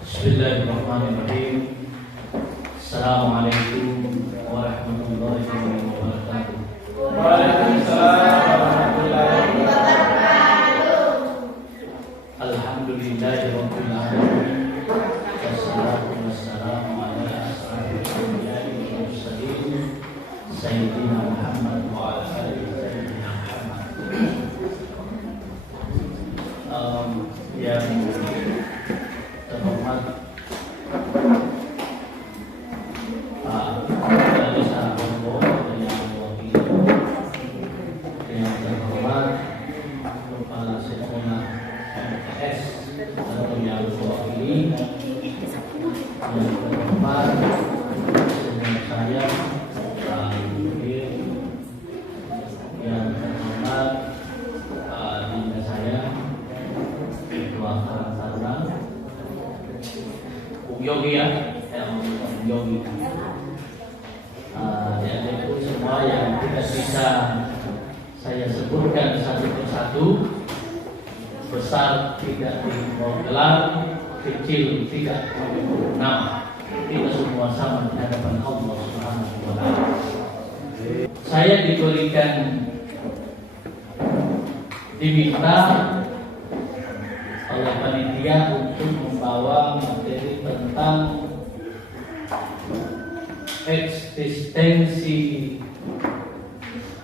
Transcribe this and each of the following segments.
Bismillahirrahmanirrahim. Assalamualaikum warahmatullahi wabarakatuh. Waalaikumsalam warahmatullahi wabarakatuh. Alhamdulillahirabbil alamin. Wassalatu wassalamu ala asrofil anbiya'i wal mursalin sayyidina Muhammad wa ala alihi sayyidina Muhammad. Yang terhormat Pak Kepala Desa Hongo yang mewakili, yang terhormat Kepala Sekolah MTS yang mewakili, yang terhormat senior saya Pak Mudir, yang terhormat dinda saya Ketua Karang Taruna Bung Yogi Bung Yogi, adik-adik pun semua yang tidak bisa saya sebutkan satu persatu, besar tidak mau gelar, kecil tidak mau nama, kita semua sama di hadapan Allah Subhanahu wa Ta'ala. Saya diminta oleh panitia untuk membawa materi tentang eksistensi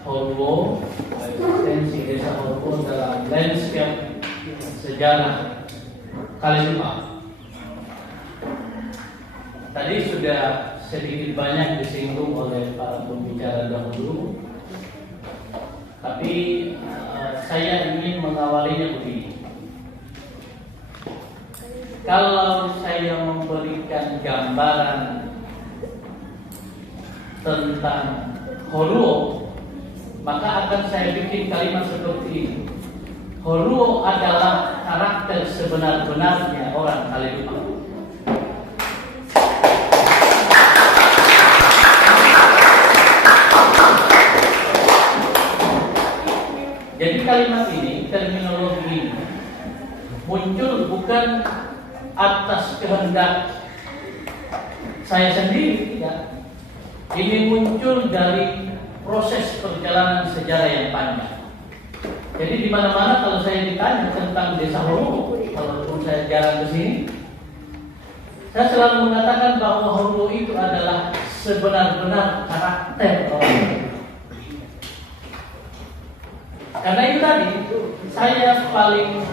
Hongo, eksistensi Desa Hongo dalam landscape sejarah Kalilupa. Tadi sudah sedikit banyak disinggung oleh para pembicara dahulu, tapi saya ingin mengawalinya begini. Kalau saya memberikan gambaran tentang Horuo, maka akan saya bikin kalimat seperti ini. Horuo adalah karakter sebenar-benarnya orang Kalilupa. Jadi kalimat ini, terminologi ini muncul bukan atas kehendak saya sendiri, tidak. Ini muncul dari proses perjalanan sejarah yang panjang. Jadi di mana-mana kalau saya ditanya tentang Desa Hongo, walaupun saya jarang ke sini, saya selalu mengatakan bahwa Hongo itu adalah sebenar-benar karakter orang. Karena itu tadi, saya paling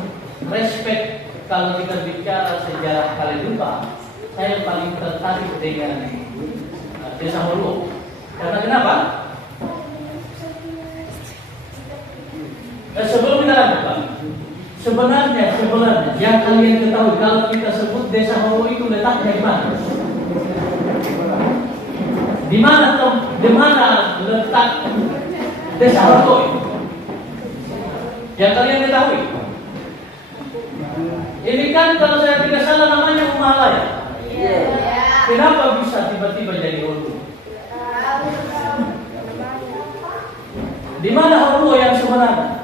respect kalau kita bicara sejarah Kalilupa, saya paling tertarik dengan Desa Hongo. Karena kenapa? Sebelum kita lanjutkan, sebenarnya yang kalian ketahui kalau kita sebut Desa Hongo itu letaknya di mana? Di mana letak Desa Hongo itu? Yang kalian ketahui? Ini kan kalau saya tidak salah namanya Umalaya. Kenapa bisa tiba-tiba jadi Hongo? Di mana Hongo yang sebenarnya?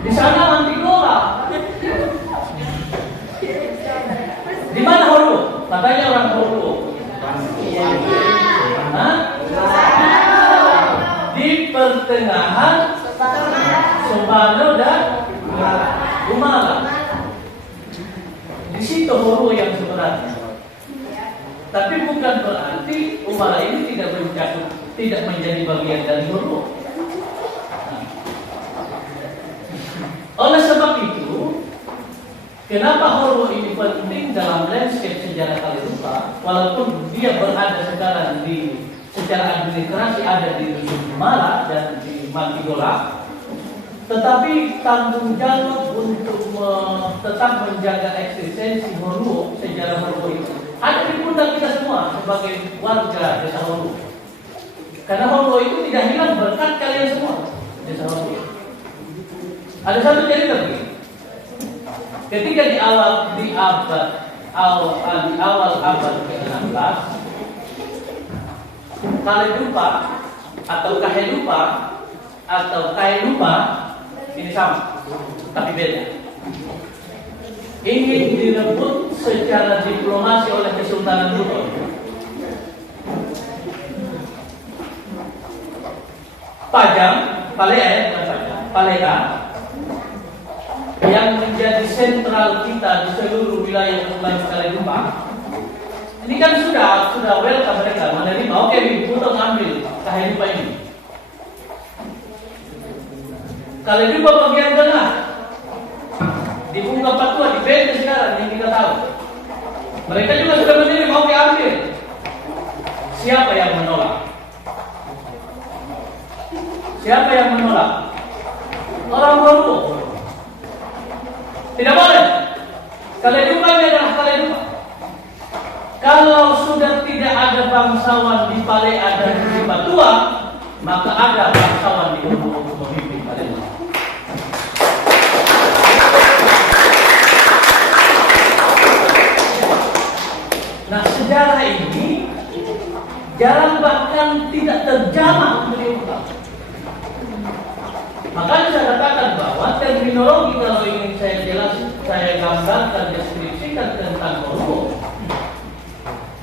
Di sana Mantigola. Di mana Hongo? Katanya orang Hongo. Di pertengahan Sombano dan Umala. Di situ Hongo yang sebenarnya. Tapi bukan berarti Umala ini tidak menjadi bagian dari Hongo. Oleh sebab itu, kenapa Hongo ini penting dalam landscape sejarah Kalilupa, walaupun dia berada sekarang secara administrasi ada di Dusun Umala dan di Mantigola, tetapi tanggung jawab untuk tetap menjaga eksistensi Hongo, sejarah Hongo itu ada di pundak kita semua sebagai warga Desa Hongo. Karena Hongo itu tidak hilang berkat kalian semua Desa Hongo. Ada satu cerita begini. Ketika di awal abad ke-16, Kalilupa atau Kahelupa atau Kailupa ini sama, tapi beda. ingin direbut secara diplomasi oleh Kesultanan Buton. Pajang, Palea yang menjadi sentral kita di seluruh wilayah Kepulauan Kaledupa. Ini kan sudah welcome mereka menerima. Oke, Buton ambil Kaledupa ini. Kaledupa bagian tengah di Bunga Patua di Bente sekarang yang kita tahu. Mereka juga sudah menerima. Oke, ambil. Siapa yang menolak? Siapa yang menolak? Orang Horo. Tidak boleh. Kaledupa ini adalah Kaledupa. Kalau sudah tidak ada bangsawan di Palea dan di Patua, maka ada bangsawan di Horo untuk memimpin Kaledupa. Nah, sejarah ini jarang bahkan tidak terjamah untuk diungkap. Makanya saya katakan bahwa terminologi kalau ingin saya gambarkan, deskripsikan tentang Horo.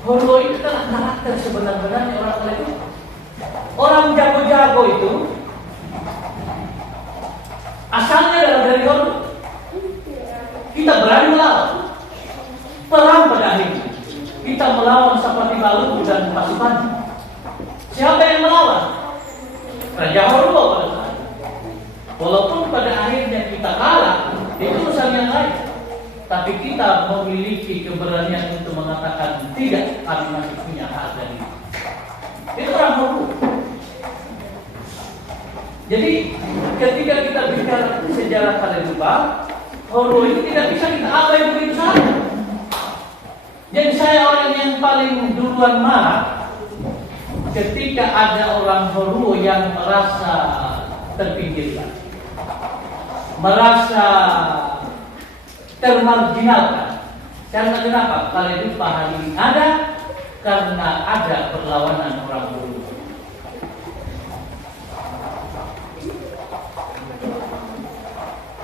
Horo itu adalah karakter sebenar-benarnya orang Kaledupa. Orang jago-jago itu asalnya adalah dari Horo. Kita berani melawan. Perang pada akhirnya. Kita melawan Sapati Maluku dan Pasupati. Siapa yang melawan? Raja Horo pada saat. Walaupun pada akhirnya kita kalah, itu urusan yang lain. Tapi kita memiliki keberanian untuk mengatakan tidak, kami masih punya hak dari itu. Itu orang Horo. Jadi ketika kita bicara sejarah Kaledupa, Horo ini tidak bisa kita abai begitu saja. Jadi saya orang yang paling duluan marah ketika ada orang Horo yang merasa terpinggirkan, merasa termarginalkan. Karena kenapa? Kaledupa hari ini ada karena ada perlawanan orang Horo.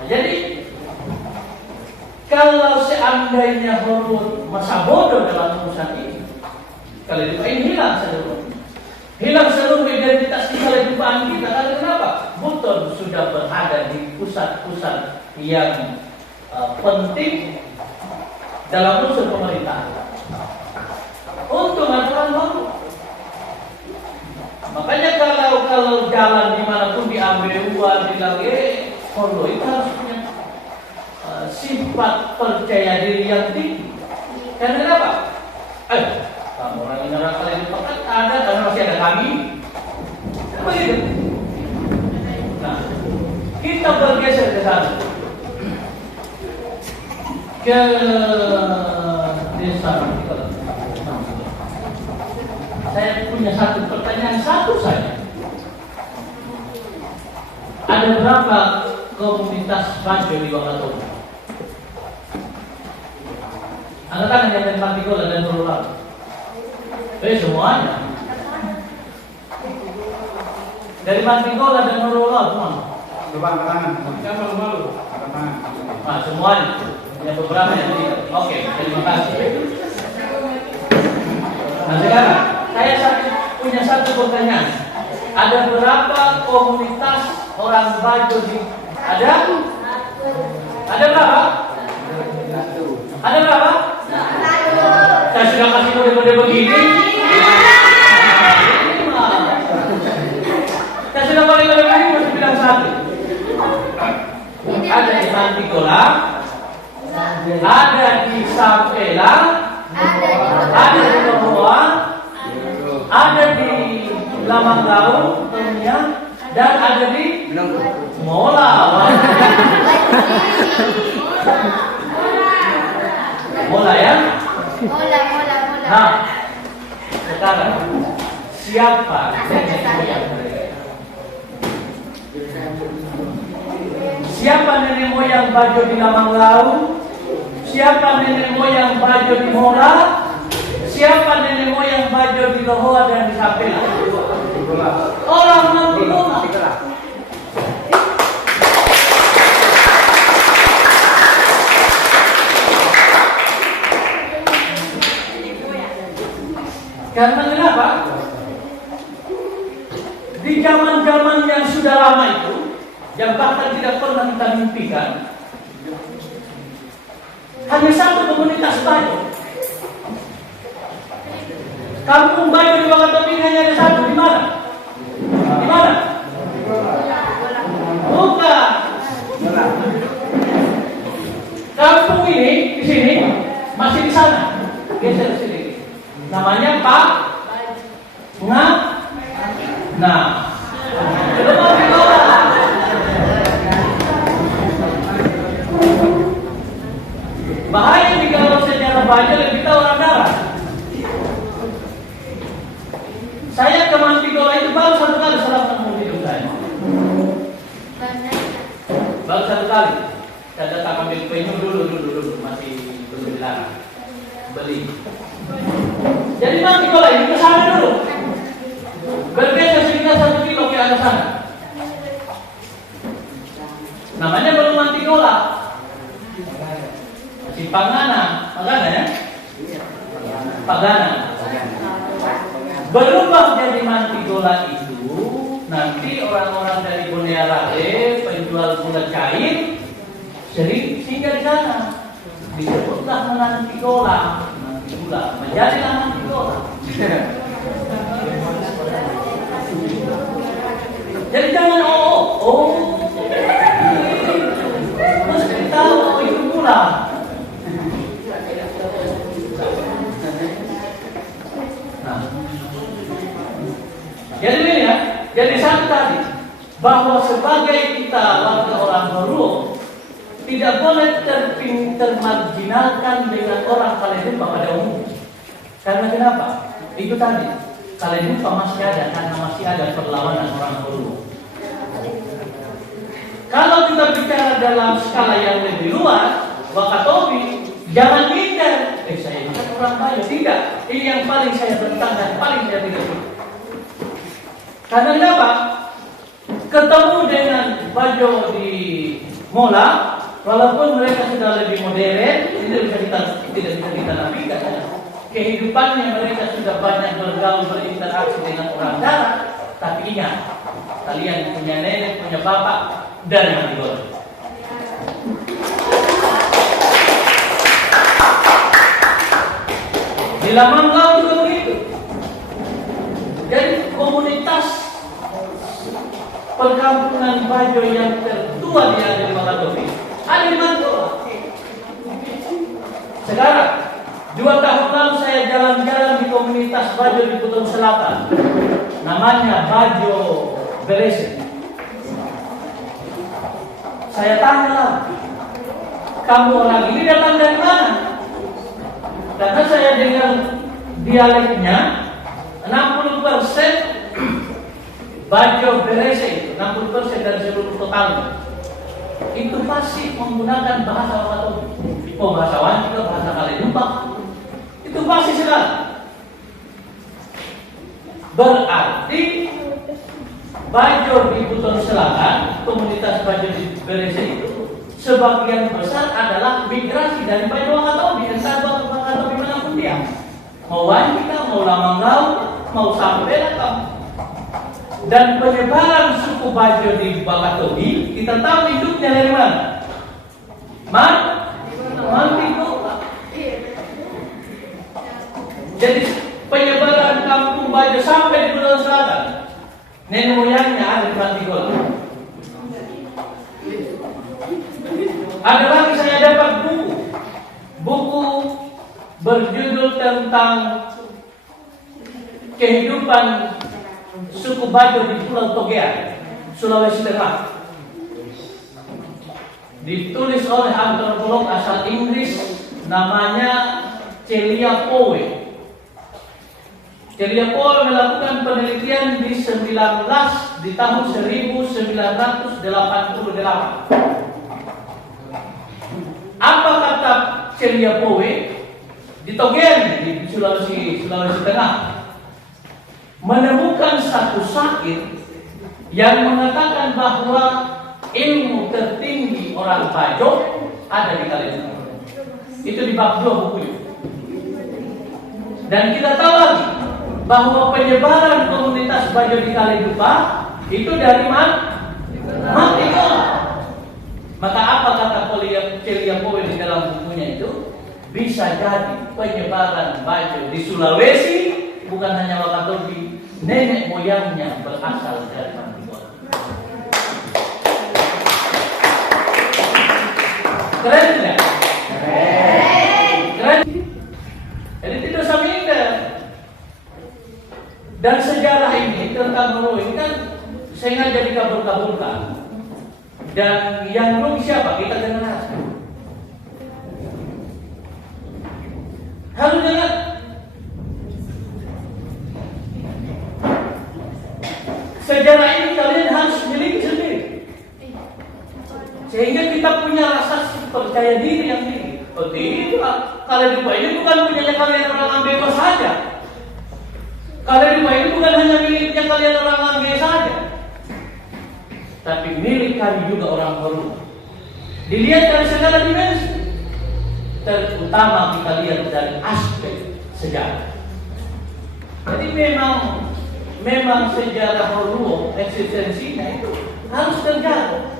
Nah, jadi kalau seandainya Horo masa bodoh dalam urusan ini, Kaledupa ini hilang seluruhnya. Hilang seluruh identitas di Kaledupaan kita. Karena kenapa? Buton sudah berada di pusat-pusat yang penting dalam unsur pemerintahan. Untung ada orang Horo. Makanya kalau jalan dimanapun diambil uang, bilang Horo itu harus punya sifat percaya diri yang tinggi. Karena kenapa? Kamu orang yang nyerah Kaledupa kan ada karena masih ada kami. Begitu. Nah, kita bergeser ke sana, ke desa. Saya punya satu pertanyaan satu saja. Ada berapa komunitas Bajo di Wakatobi? Angkat tangan yang dari Mantikola dan Nurulan. Semuanya. Dari Mantikola dan Nurulan semua. Coba angkat tangan. Siapa malu? Angkat tangan. Nah, semuanya. Yang beberapa yang tidak. Oke, terima kasih. Nah, sekarang saya punya satu pertanyaan. Ada berapa komunitas orang Bajo di? Ada? Ada berapa? Ada berapa? Saya sudah kasih kode-kode begini. Saya sudah kode-kode begini masih bilang satu. Ada di Mantikola, ada di Sampela, ada di Papua, ada di Lamanggau, dan ada di Mola. Mola ya? Mola. Nah, sekarang siapa nenek moyang mereka? Siapa nenek moyang Bajo di Lamanggau? Siapa nenek moyang Bajo di Mola? Siapa nenek moyang Bajo di Lohoa dan di Sapela? Orang Mantikola. zaman-zaman yang sudah lama itu, yang bahkan tidak pernah kita mimpikan, hanya satu komunitas Bajo. Kampung Bajo di Wakatobi hanya ada satu. Di mana? Di mana? Bukan. Kampung ini di sini masih di sana. Geser sini. Namanya Pak Nah. Bahaya kalau sejarah Bajo lebih tahu orang darat. Saya ke Mantigola itu baru satu kali selama umur hidup saya. Baru satu kali. Saya datang ambil penyu dulu masih belum dilarang beli. Jadi Mantigola ini ke sana dulu. Bergeser sekitar 1 kilo ke arah sana. Namanya belum Mantigola. Masih Pagana ya? Pagana. Berubah jadi Mantigola itu nanti orang-orang dari Bonearale, penjual gula cair, sering singgah di sana. Disebutlah Mantigola, menjadilah Mantigola. Jadi jangan mesti tahu itu pula. Jadi ini ya, jadi satu tadi bahwa sebagai kita warga orang Baru tidak boleh termarginalkan dengan orang Kaledupa pada umumnya. Karena kenapa? Itu tadi Kaledupa masih ada karena masih ada perlawanan orang Baru. Kalau kita bicara dalam skala yang lebih luas, Wakatobi jangan minder. Saya bukan orang Bajo, tidak. Ini yang paling saya tentang dan paling saya tidak suka. Karena kenapa? Ketemu dengan Bajo di Mola, walaupun mereka sudah lebih modern, tidak bisa kita nafikan. Kehidupannya mereka sudah banyak bergaul, berinteraksi dengan orang darat. Tapi ingat, kalian punya nenek, punya bapak dari Mantigola. Di Lamangkau juga begitu. Jadi komunitas perkampungan Bajo yang tertua di Wakatobi ada di Mantigola. Sekarang 2 tahun lalu saya jalan-jalan di komunitas Bajo di Pulau Selatan. Namanya Bajo Berese. Saya tanya, kamu orang ini datang dari mana? Karena saya dengar dialeknya 60% Bajo Berese itu, 60% dari seluruh totalnya itu pasti menggunakan bahasa Wakatobi. Bahasa Wanci, bahasa Kaledupa, itu pasti sekali. Berarti Bajo di Pulau Selatan, komunitas Bajo di Berese itu sebagian besar adalah migrasi dari Bajo Wakatobi. Entah Bajo Wakatobi manapun dia, mau Wanci, mau Lamangkau, mau Sampela. Dan penyebaran suku Bajo di Wakatobi, kita tahu hidupnya dari mana? Mantigola. Jadi penyebaran kampung Bajo sampai di Pulau Selatan, nenek moyangnya ada di Mantigola. Ada lagi saya dapat buku berjudul tentang kehidupan suku Bajo di Pulau Togea, Sulawesi Tengah. Ditulis oleh antropolog asal Inggris namanya Celia Powe. Celia Powe melakukan penelitian di tahun 1988. Apa kata Celia Powe di Togea di Sulawesi Tengah? Menemukan satu syair yang mengatakan bahwa ilmu tertinggi orang Bajo ada di Kaledupa. Itu di bab 2 bukunya. Dan kita tahu lagi bahwa penyebaran komunitas Bajo di Kaledupa Itu dari mana? Manticore. Maka apa kata Celia Powe di dalam bukunya itu? Bisa jadi penyebaran baju di Sulawesi bukan hanya Wakatobi, nenek moyangnya berasal dari Manticore. Keren tidak? Keren. Jadi tidak sama ini. Dan sejarah ini tentang Horo ini kan sengaja dikabul-kabulkan. Dan yang rugi siapa? Kita generasi. Harus jangan. Sejarah ini kalian harus miliki sendiri. Sehingga kita punya rasa percaya diri yang tinggi. Oh tidak, kalian lupa ini bukan punyanya kalian orang Ambego saja. Kalian lupa ini bukan hanya miliknya kalian orang Angge saja, tapi milik kami juga orang Horo. Dilihat dari segala dimensi, terutama kita lihat dari aspek sejarah. Jadi memang sejarah Horo eksistensinya itu harus terjaga.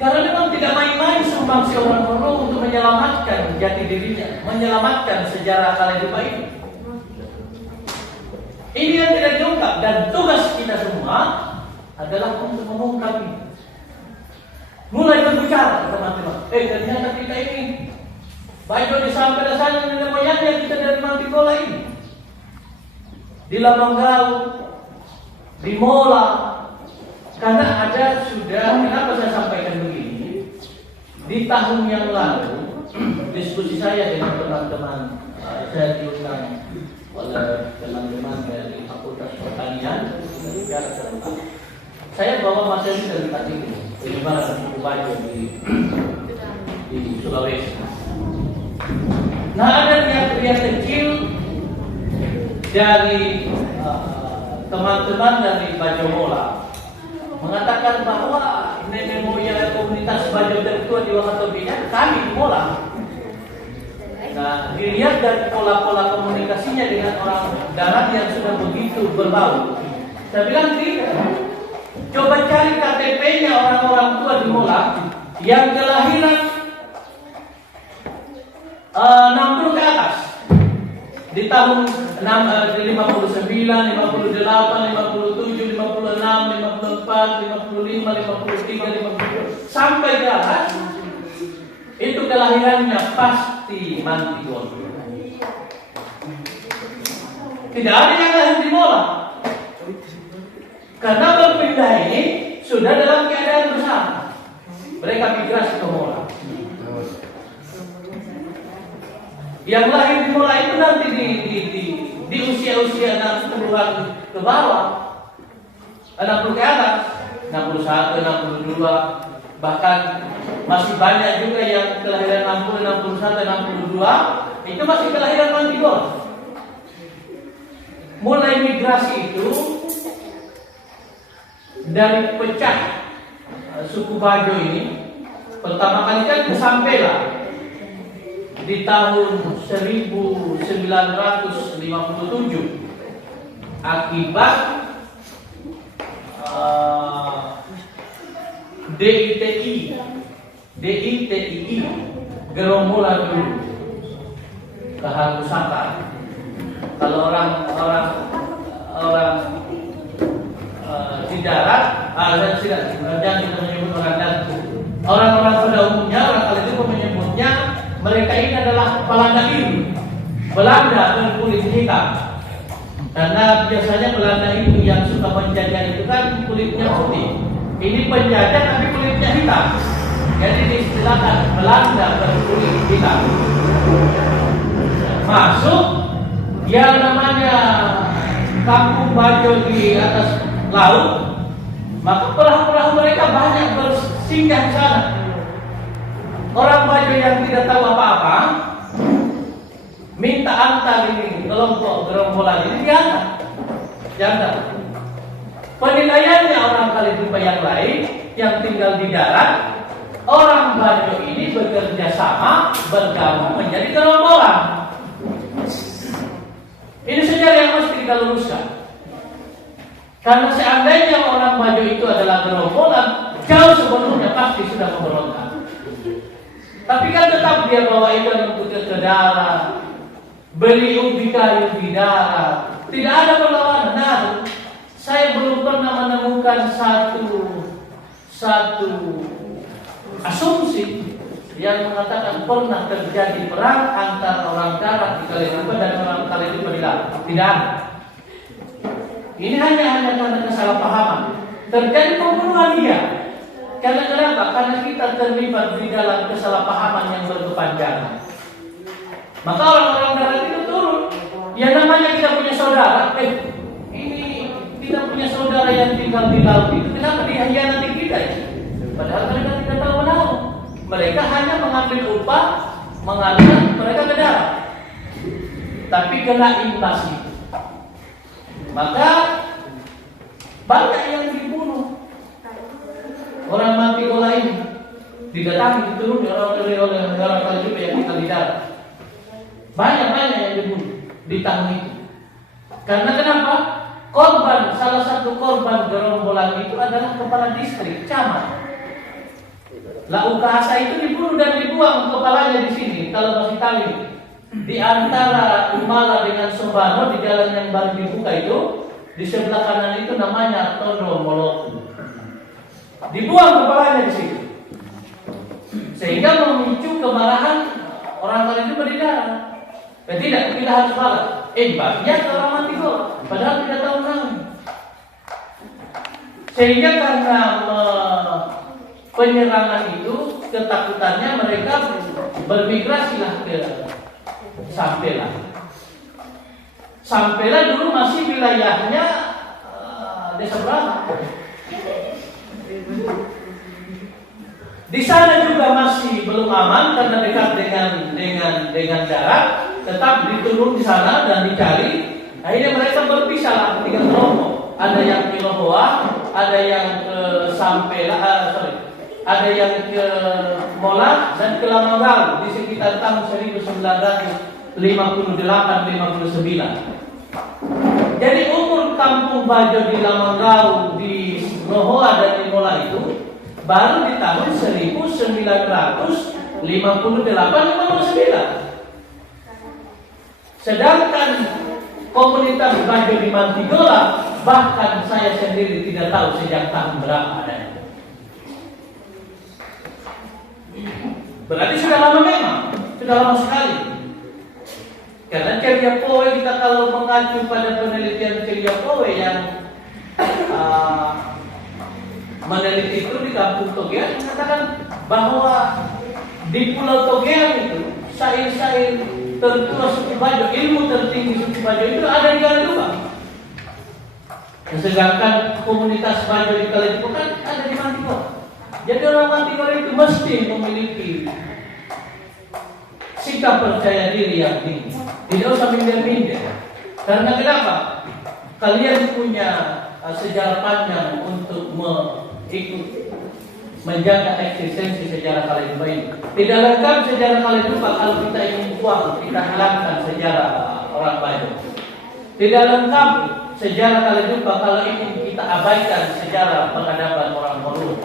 Karena memang tidak main-main sumbangsi orang Horo untuk menyelamatkan jati dirinya, menyelamatkan sejarah Kaledupa ini. Ini yang tidak diungkap, dan tugas kita semua adalah untuk mengungkap ini. Mulai berbicara teman-teman. Ternyata kita ini baik di sampai sana nenek moyangnya kita dari Manticore ini. Di Lamanggau, di Mola. Karena ada sudah, kenapa saya sampaikan begini? Di tahun yang lalu, diskusi saya dengan teman-teman, saya diundang oleh teman-teman dari Fakultas Pertanian, bicara tentang saya bawa materi dari tadi penyebaran suku Bajo di Sulawesi. Nah, ada riak-riak kecil dari teman-teman dari Bajo Mola mengatakan bahwa nenek moyang komunitas Bajo tertua di Wakatobi kami di Mola. Nah, dilihat dari pola-pola komunikasinya dengan orang darat yang sudah begitu berbau. Saya bilang tidak. Coba cari KTP-nya orang-orang tua di Mola yang kelahiran 60 ke atas. Di tahun 59, 58, 57, 56, 54, 55, 53, 50 sampai ke atas. Itu kelahirannya pasti Manticore. Tidak ada yang lahir di Mola. Karena berpindah ini sudah dalam keadaan bersama. Mereka migrasi ke Mola. Yang lahir di Mola itu nanti di usia-usia 60-an ke bawah, 60 ke atas, 61, 62, bahkan masih banyak juga yang kelahiran 60, 61, 62 itu masih kelahiran Manticore. Mulai migrasi itu dari pecah suku Bajo ini pertama kali kan kesampailah di tahun 1957 akibat DITI Gerombola dulu keharusan. Kalau orang di darat, jangan kita menyebut orang darat. Orang-orang pada umumnya, orang Kaledupa menyebutnya mereka ini adalah Belanda biru, Belanda berkulit hitam. Karena biasanya Belanda itu yang suka menjajah itu kan kulitnya putih. Ini penjajah tapi kulitnya hitam. Jadi diistilahkan Belanda berkulit hitam. Masuk yang namanya kampung Bajo di atas laut, maka perahu-perahu mereka banyak bersinggah di sana. Orang Bajo yang tidak tahu apa-apa minta antar ini kelompok gerombolan ini diantar. Penilaiannya orang Kaledupa yang lain yang tinggal di darat, orang Bajo ini bekerja sama bergabung menjadi gerombolan. Ini sejarah yang mesti kita luruskan. Karena seandainya orang Bajo itu adalah gerombolan, jauh sebelumnya pasti sudah memberontak. Tapi kan tetap dia bawa ikan untuk ke darat, beli ubi kayu di darat, tidak ada perlawanan. Nah, saya belum pernah menemukan satu asumsi yang mengatakan pernah terjadi perang antara orang darat di Kaledupa dan orang Kaledupa di darat. Tidak ada. Ini hanya karena kesalahpahaman. Terjadi pembunuhan dia. Karena kenapa? Karena kita terlibat di dalam kesalahpahaman yang berkepanjangan. Maka orang-orang darat itu turun. Ya namanya kita punya saudara. Ini kita punya saudara yang tinggal di laut itu. Kenapa dihianati kita ya? Padahal mereka tidak tahu menahu. Mereka hanya mengambil upah, mengalir mereka ke darat. Tapi kena invasi. Maka banyak yang dibunuh. Orang mati lain didatangi diturun oleh orang Kaledupa yang tinggal di darat. Banyak yang dibunuh di tahun itu. Karena kenapa? Salah satu korban gerombolan itu adalah kepala distrik, camat. Laukahasa itu dibunuh dan dibuang kepalanya di sini. Kalau masih tali di antara Umala dengan Sombano di jalan yang baru dibuka itu, di sebelah kanan itu namanya Tondo Moloku. Dibuang kepalanya di situ, sehingga memicu kemarahan orang Kaledupa di darat. Tidak, kita harus balas. Banyak orang mati kok, padahal tidak tahu kami. Sehingga karena penyerangan itu, ketakutannya mereka bermigrasilah ke Sampela. Sampela dulu masih wilayahnya Desa Brahma. Di sana juga masih belum aman karena dekat dengan darat, tetap diturun di sana dan dicari. Akhirnya mereka berpisah lah tiga kelompok. Ada yang ke Lohoa, ada yang ke Sampela, ada yang ke Mola dan ke Lamanggau di sekitar tahun 1958-59. Jadi umur kampung Bajo di Lamanggau, di Lohoa dan di Mola itu baru di tahun 1958-59. Sedangkan komunitas Bajo di Mantigola bahkan saya sendiri tidak tahu sejak tahun berapa adanya. Berarti sudah lama memang, sudah lama sekali. Karena Ceriapoe kita kalau mengacu pada penelitian Ceriapoe yang meneliti itu di Kampung Togean mengatakan bahwa di Pulau Togean itu sair-sair tertua suku Bajo, ilmu tertinggi suku Bajo itu ada di Kaledupa. Sedangkan komunitas Bajo di Kaledupa kan ada di Manticore. Jadi orang Manticore itu mesti memiliki sikap percaya diri yang tinggi. Tidak usah minder-minder. Karena kenapa? Kalian punya sejarah panjang untuk ikut menjaga eksistensi sejarah Kaledupa ini. Tidak lengkap sejarah Kaledupa kalau kita ingin buang, kita hilangkan sejarah orang Bajo. Tidak lengkap sejarah Kaledupa kalau ingin kita abaikan sejarah peradaban orang Horuo.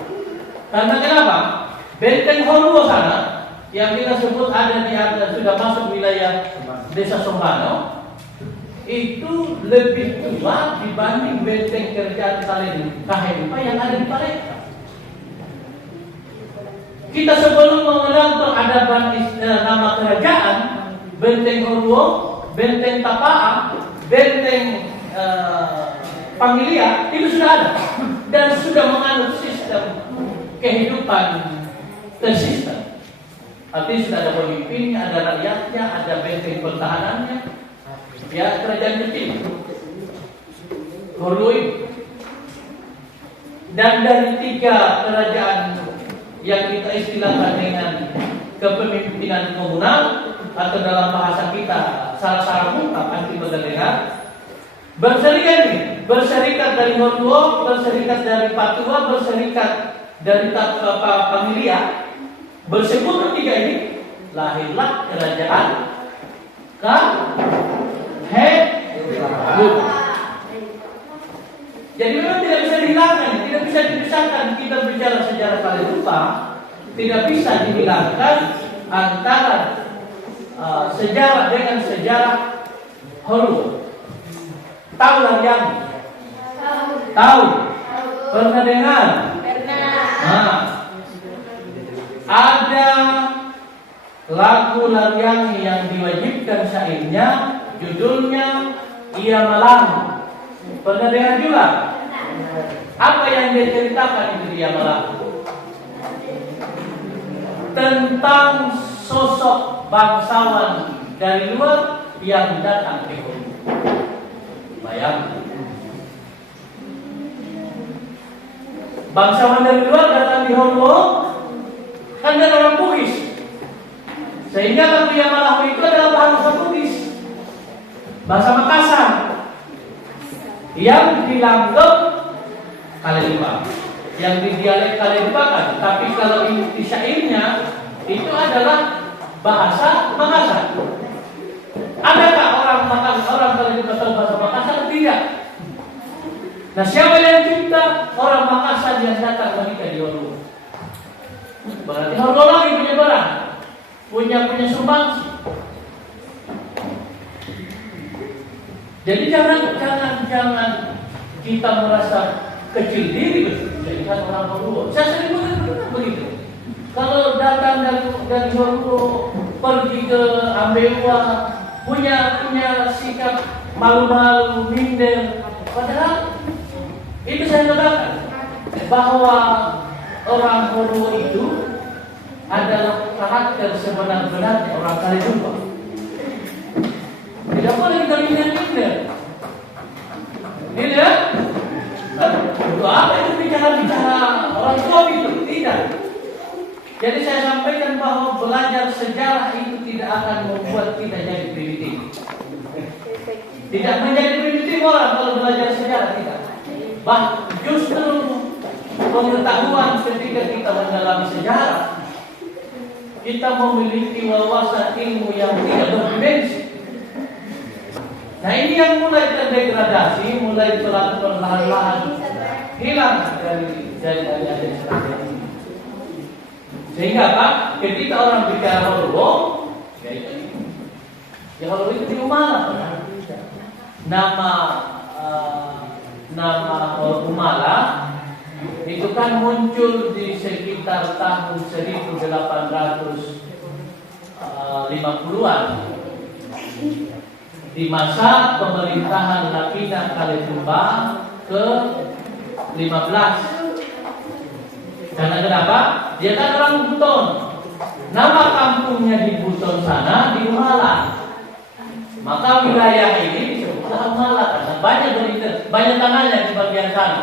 Karena kenapa? Benteng Horuo sana yang kita sebut ada di atas sudah masuk wilayah Desa Sombano itu lebih tua dibanding benteng kerajaan Kaledupa yang ada di Palembang. Kita sebelum mengenal peradaban nama kerajaan, benteng Horuo, benteng Tapaa, benteng Pangilia itu sudah ada dan sudah menganut sistem kehidupan tersistem. Artinya sudah ada pemimpinnya, ada rakyatnya, ada benteng pertahanannya. Ya, kerajaan kecil Horuo itu. Dan dari tiga kerajaan yang kita istilahkan dengan kepemimpinan komunal atau dalam bahasa kita Sara-Sara Mungkap anti Begadengar berserikat dari Horuo, berserikat dari Patua, berserikat dari Pangilia. Bersekutu tiga ini lahirlah kerajaan Kaledupa. Jadi memang tidak bisa dihilangkan, tidak bisa dipisahkan. Kita bicara sejarah Kaledupa, tidak bisa dihilangkan antara sejarah dengan sejarah Horo. Tahu Laryang? Tahu? Pernah dengar? Nah, ada lagu Laryang yang diwajibkan syairnya, judulnya Ia Malam. Pernah dengar juga? Apa yang dia ceritakan itu Ia Malam? Tentang sosok bangsawan dari luar yang datang ke Horo. Bayangkan. Bangsawan dari luar datang di Horo, kan dia orang Bugis. Sehingga lagu Ia Malam itu adalah bahasa Bugis, bahasa Makassar, yang dilanggap Kaledupa, yang di dialek Kaledupa kan. Tapi kalau inti syairnya itu adalah bahasa Makassar. Adakah orang Kaledupa tahu bahasa Makassar? Tidak. Nah, siapa yang cipta? Orang Makassar yang datang menikah di Horo. Berarti Horo lagi punya barang, punya sumbangsi. Jadi jangan kita merasa kecil diri jadikan orang Horo. Saya sering benar begitu. Kalau datang dari Horo pergi ke Ambewa, punya sikap malu-malu, minder. Padahal itu saya katakan bahwa orang Horo itu adalah karakter sebenar-benarnya orang Kaledupa. Tidak boleh kita minder-minder. Tidak? Untuk apa itu bicara orang tua itu? Tidak. Jadi saya sampaikan bahwa belajar sejarah itu tidak akan membuat kita jadi primitif. Tidak menjadi primitif orang kalau belajar sejarah, tidak. Justru pengetahuan ketika kita mendalami sejarah, kita memiliki wawasan ilmu yang tidak berdimensi. Nah, ini yang mulai terdegradasi, mulai perlahan-lahan hilang dari sejarah ini. Sehingga Pak, ketika orang bicara Horo, ya Horo itu di mana? Nama Humala itu kan muncul di sekitar tahun 1850-an di masa pemerintahan Lapina Kaledupa ke-15. Karena kenapa? Dia kan orang Buton. Nama kampungnya di Buton sana di Humala. Maka wilayah ini disebutlah Humala karena banyak tanahnya di bagian sana.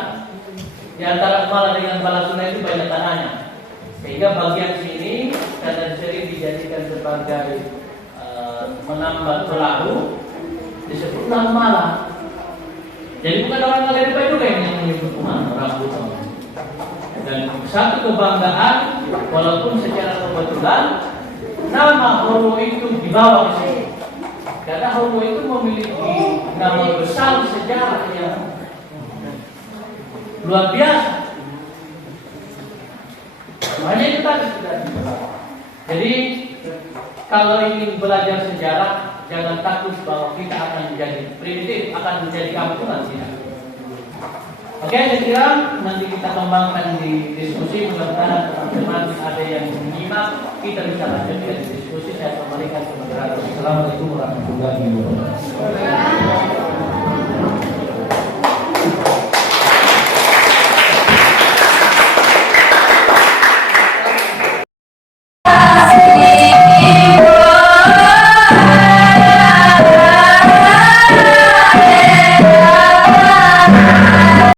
Di antara Humala dengan Balasuna itu banyak tanahnya. Sehingga bagian sini kadang sering dijadikan sebagai menambah perahu, disebutlah Humala. Jadi bukan orang Kaledupa juga yang menyebut Humala, orang Buton. Dan satu kebanggaan, walaupun secara kebetulan nama Horo itu dibawa ke sini. Karena Horo itu memiliki nama besar sejarah yang luar biasa. Makanya itu tadi sudah. Jadi kalau ingin belajar sejarah, jangan takut bahwa kita akan menjadi primitif, akan menjadi kampungan, tidak. Oke, saya kira nanti kita kembangkan di diskusi. Mudah-mudahan teman-teman ada yang menyimak, kita bisa lanjutkan diskusi. Saya kembalikan kepada Assalamualaikum warahmatullahi wabarakatuh.